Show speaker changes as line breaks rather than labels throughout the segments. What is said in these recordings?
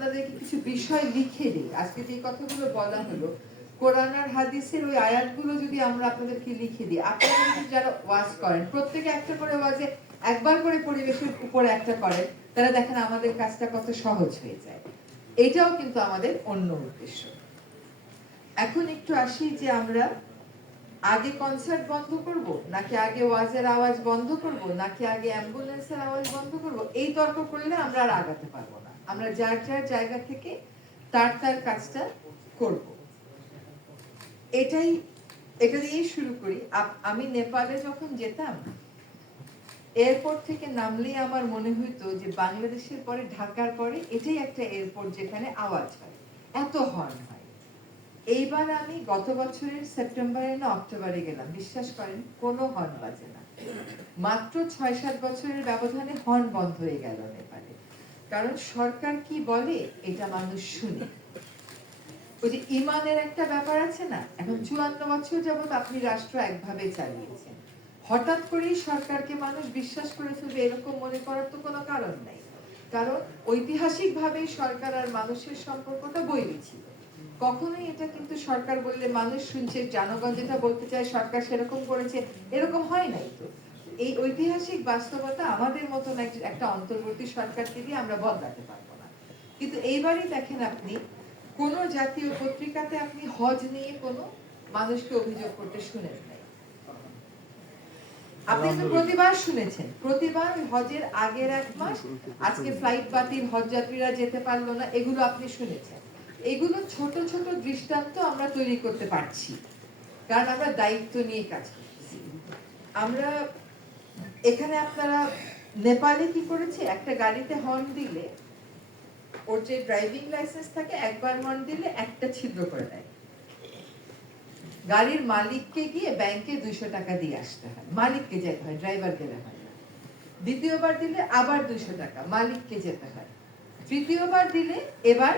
আপনাদেরকে কিছু বিষয় লিখে দিই। আজকে যে কথাগুলো বলা হলো, কোরআন আর হাদিসের ওই আয়াতগুলো যদি আমরা আপনাদেরকে লিখে দিই, আপনারা যদি যারা ওয়াজ করেন, প্রত্যেকে একটা করে ওয়াজে একবার করে পরিবেশের উপরে একটা করেন তারা দেখেন আমাদের কাজটা কত সহজ হয়ে যায়। এটাও কিন্তু আমাদের অন্য উদ্দেশ্য। এখন একটু আসি যে আমরা আগে কনসার্ট বন্ধ করব, নাকি আগে ওয়াজের আওয়াজ বন্ধ করব, নাকি আগে অ্যাম্বুলেন্সের আওয়াজ বন্ধ করব? এই তর্ক করলে আমরা আর আগাতে পারব না। আমরা যার যার জায়গা থেকে তার তার কাজটা করব। এটাই, এটা দিয়েই শুরু করি। আমি নেপালে যখন যেতাম, এয়ারপোর্ট থেকে নামলেই আমার মনে হইতো যে বাংলাদেশের পরে ঢাকার পরে এটাই একটা এয়ারপোর্ট যেখানে আওয়াজ হয়, এত হর্ন হয়। এইবার আমি গত বছরের সেপ্টেম্বরে না অক্টোবরে গেলাম, বিশ্বাস করেন, কোনো হর্ন বাজে না। মাত্র ছয় সাত বছরের ব্যবধানে হর্ন বন্ধ হয়ে গেল নেপালে। কারণ সরকার কি বলে, এটা মানুষ শুনে। ওই যে ইমানের একটা ব্যাপার আছে না, এখন চুয়ান্ন বছর যাবত আপনি রাষ্ট্র একভাবে চালিয়েছেন। হঠাৎ করেই সরকারকে মানুষ বিশ্বাস করে ফেলবে এরকম মনে করার তো কোনো কারণ নাই। কারণ ঐতিহাসিক ভাবে সরকার আর মানুষের সম্পর্কটা বৈরী ছিল। কখনোই এটা কিন্তু সরকার বললে মানুষ শুনছে, জনগণ যেটা বলতে চায় সরকার সেরকম করেছে, এরকম হয় নাই তো। এই ঐতিহাসিক বাস্তবতা আমাদের মতন একটা অন্তর্বর্তী সরকারকে দিয়ে আমরা বদলাতে পারব না। কিন্তু এইবারই দেখেন আপনি কোন জাতীয় পত্রিকাতে আপনি হজ নিয়ে কোনো মানুষকে অভিযোগ করতে শুনেন নাই। আপনি তো প্রতিবার শুনেছেন প্রতিবার হজের আগের এক মাস আজকে ফ্লাইট বাতিল হজ যাত্রীরা যেতে পারল না এগুলো আপনি শুনেছেন। এগুলো ছোট ছোট দৃষ্টান্ত আমরা তৈরি করতে পারছি কারণ আমরা দায়িত্ব নিয়ে কাজ করছি। আমরা এখানে আপনারা নেপালে কি করেছে? একটা গাড়িতে হর্ন দিলে ওর যে ড্রাইভিং লাইসেন্স থাকে, একবার হর্ন দিলে একটা ছিদ্র করে দেয়। গাড়ির মালিককে গিয়ে ব্যাংকে দুইশো টাকা দিয়ে আসতে হয়। মালিককে যেতে হয় ড্রাইভার গেলে হয় না। দ্বিতীয়বার দিলে আবার দুইশো টাকা, মালিককে যেতে হয়। তৃতীয়বার দিলে এবার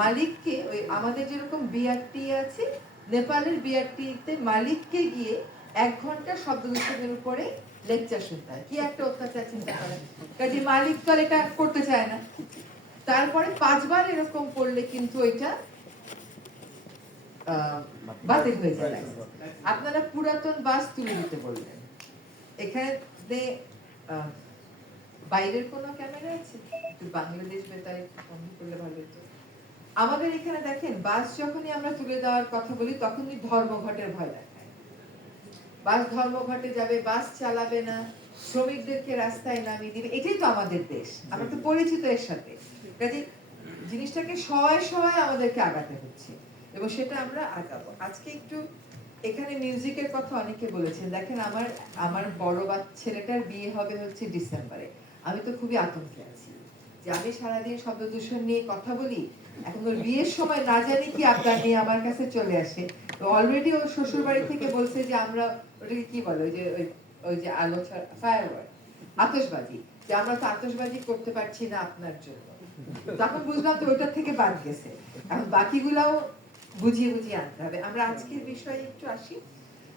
মালিককে, ওই আমাদের যেরকম বিআরটি আছে, নেপালের বিআরটি তে মালিককে গিয়ে এক ঘণ্টা শব্দ দূষণের উপরে লেকচার শুনতে হয় কি একটা অত্যাচার চিন্তা করেন কাজে মালিক তো এটা করতে চায় না। তারপরে পাঁচবার এরকম করলে কিন্তু এটা বাতিল হয়ে যায়। আপনারা পুরাতন বাস তুলে দিতে বললেন। এখানে বাইরের কোনো ক্যামেরা আছে? একটু বাংলাদেশ বেতারে বন্ধ করলে ভালো হতো। আমাদের এখানে দেখেন, বাস যখনই আমরা তুলে দেওয়ার কথা বলি, তখনই ধর্মঘটের ভয় দেখায় বাস ধর্মঘটে যাবে, বাস চালাবে না, শ্রমিকদেরকে রাস্তায় নামিয়ে দিবে। এটাই তো আমাদের দেশ। আমরা তো পরিচিত এর সাথে। কাজে জিনিসটাকে সবাই সবাই আমাদেরকে আগাতে হচ্ছে। এবং সেটা আমরা আগাবো। আজকে একটু এখানে মিউজিকের কথা অনেকে বলেছেন। দেখেন আমার আমার বড় ছেলেটার বিয়ে হবে হচ্ছে ডিসেম্বরে। আমি তো খুবই আতঙ্কে আছি যে আমি সারাদিন শব্দ দূষণ নিয়ে কথা বলি, এখন ওর বিয়ের সময় না জানি কি আপনার নিয়ে আমার কাছে চলে আসে। তো অলরেডি ওর শ্বশুর বাড়ি থেকে বলছে যে আমরা ওটাকে কি বলে? ওই যে ওই যে আলো ফায়ার আতশবাজি। যে আমরা তো আতশবাজি করতে পারছি না আপনার জন্য। তখন বুঝলাম তো ওইটার থেকে বাদ গেছে। এখন বাকিগুলাও বুঝিয়ে বুঝিয়ে আনতে হবে। আমরা আজকের বিষয়ে একটু আসি।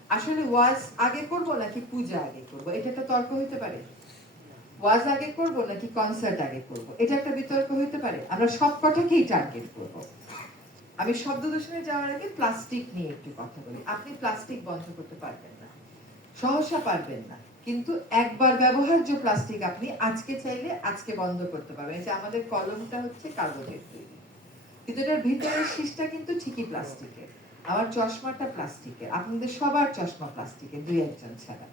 আসলে ওয়াজ আগে করব নাকি পূজা আগে করব? এটা একটা তর্ক হইতে পারে। ওয়াজ আগে করব নাকি কনসার্ট আগে করব? এটা একটা বিতর্ক হইতে পারে। আমরা সব কটাকেই টার্গেট করব। আমি শব্দ দূষণে যাওয়ার আগে প্লাস্টিক নিয়ে একটু কথা বলি। আপনি প্লাস্টিক বন্ধ করতে পারবেন না। সহসা পারবেন না। কিন্তু একবার ব্যবহার্য প্লাস্টিক আপনি আজকে চাইলে আজকে বন্ধ করতে পারবেন। যে আমাদের কলমটা হচ্ছে কাগজের তৈরি। কিন্তু এটার ভিতরের শীষটা কিন্তু ঠিকই প্লাস্টিকের। আমার চশমাটা প্লাস্টিকের। আপনাদের সবার চশমা প্লাস্টিকের, দুই একজন ছাড়া।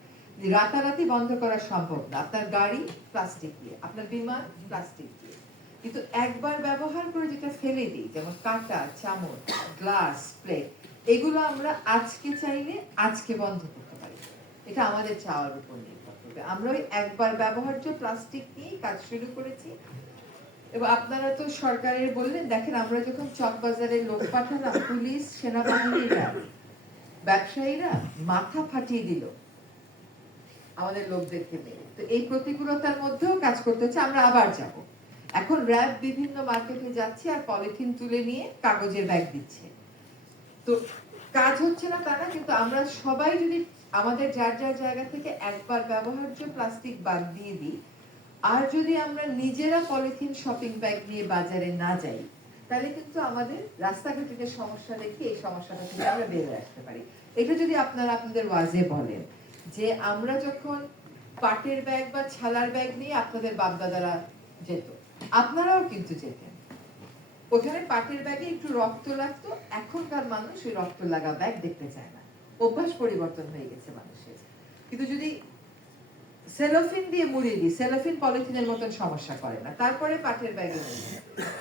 রাতারাতি বন্ধ করা সম্ভব না। আপনার গাড়ি প্লাস্টিক দিয়ে, আপনার বিমান প্লাস্টিক দিয়ে। কিন্তু একবার ব্যবহার করে যেটা ফেলে দিই, যেমন কাঁটা, চামচ, গ্লাস, প্লেট, এগুলো আমরা আজকে চাইলে আজকে বন্ধ পারি এটা আমাদের চাওয়ার উপর নির্ভর করবে। আমরা একবার ব্যবহার্য প্লাস্টিক নিয়েই কাজ শুরু করেছি। এবং আপনারা তো সরকারের বললেন, দেখেন আমরা যখন চকবাজারে লোক পাঠালাম, পুলিশ, সেনাবাহিনীরা, ব্যবসায়ীরা মাথা ফাটিয়ে দিল আমাদের লোকদেরকে মেরে তো এই প্রতিকূলতার মধ্যেও কাজ করতে হচ্ছে, আমরা আবার যাব। এখন র্যাব বিভিন্ন মার্কেটে যাচ্ছে আর পলিথিন তুলে নিয়ে কাগজের ব্যাগ দিচ্ছে। তো কাজ হচ্ছে না তারা কিন্তু আমরা সবাই যদি আমাদের যার যার জায়গা থেকে একবার ব্যবহার্য প্লাস্টিক বাদ দিয়ে দিই। আর যদি আমরা নিজেরা পলিথিন শপিং ব্যাগ নিয়ে বাজারে না যাই, তাহলে কিন্তু আমাদের রাস্তাঘাটে যে সমস্যা দেখি এই সমস্যাটা থেকে আমরা বেরিয়ে আসতে পারি। এটা যদি আপনারা আপনাদের ওয়াজে বলেন যে আমরা যখন পাটের ব্যাগ বা ছালার ব্যাগ নিয়ে আপনাদের বাপদাদারা যেত, আপনারাও কিন্তু যেতেন। ওখানে পাটের ব্যাগে একটু রক্ত লাগতো, এখনকার মানুষ ওই রক্ত লাগা ব্যাগ দেখতে চায় না। অভ্যাস পরিবর্তন হয়ে গেছে মানুষের। কিন্তু যদি সেলোফিন দিয়ে মুড়িয়ে দিই, সেলোফিন পলিথিনের মতন সমস্যা করে না। তারপরে পাটের ব্যাগে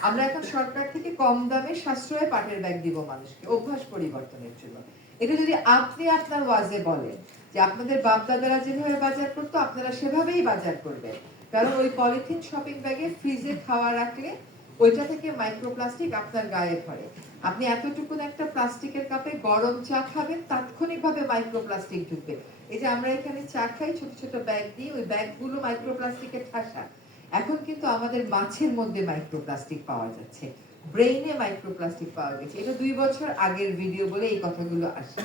আমরা এখন সরকার থেকে কম দামে সাশ্রয়ে পাটের ব্যাগ দিব মানুষকে, অভ্যাস পরিবর্তনের জন্য। এটা যদি আপনি আপনার ওয়াজে বলেন যে আপনাদের বাপদাদারা যেভাবে বাজার করতো, আপনারা সেভাবেই বাজার করবেন। কারণ ওই পলিথিন শপিং ব্যাগে ফ্রিজে খাওয়া রাখলে ওইটা থেকে মাইক্রোপ্লাস্টিক আপনার গায়ে ধরে। আপনি এতটুকুন একটা প্লাস্টিকের কাপে গরম চা খাবেন, তাৎক্ষণিকভাবে মাইক্রোপ্লাস্টিক ঢুকবে। এই যে আমরা এখানে চা খাই, ছোট ছোট ব্যাগ দিয়ে, ওই ব্যাগগুলো মাইক্রোপ্লাস্টিকের ঠাসা। এখন কিন্তু আমাদের মাছের মধ্যে মাইক্রোপ্লাস্টিক পাওয়া যাচ্ছে। ব্রেইনে মাইক্রোপ্লাস্টিক পাওয়া গেছে। এটা দুই বছর আগের ভিডিও বলে এই কথাগুলো আসে